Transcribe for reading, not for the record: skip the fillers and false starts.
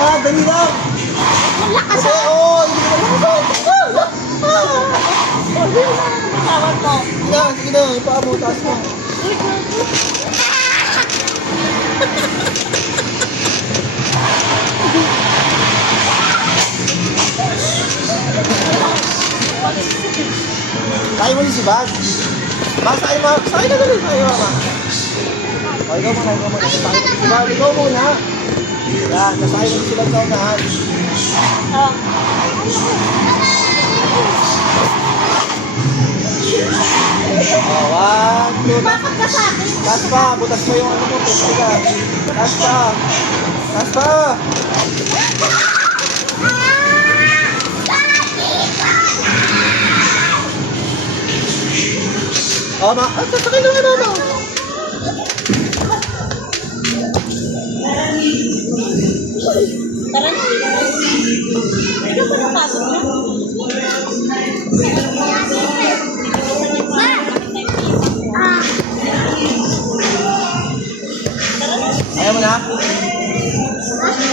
na, dali lang. Malakas Kasi, oo, hindi ko malakas. Tawag ko. Sige na, ipaa mo, taas mo. Tayo mo si Bag. Bag, tayo ma. Sakay na dali, tayo mama. O, ikaw muna, ikaw muna. Si Bag, ikaw muna. Yan, nasakay mo si Bag sa unahan. Oh. O, 1, 2, Bakit ka sa akin? taas pa, butas mo yung ano mo, pusto ka. Taas pa. Taas pa. O, sasakay na nga mama. Tara na.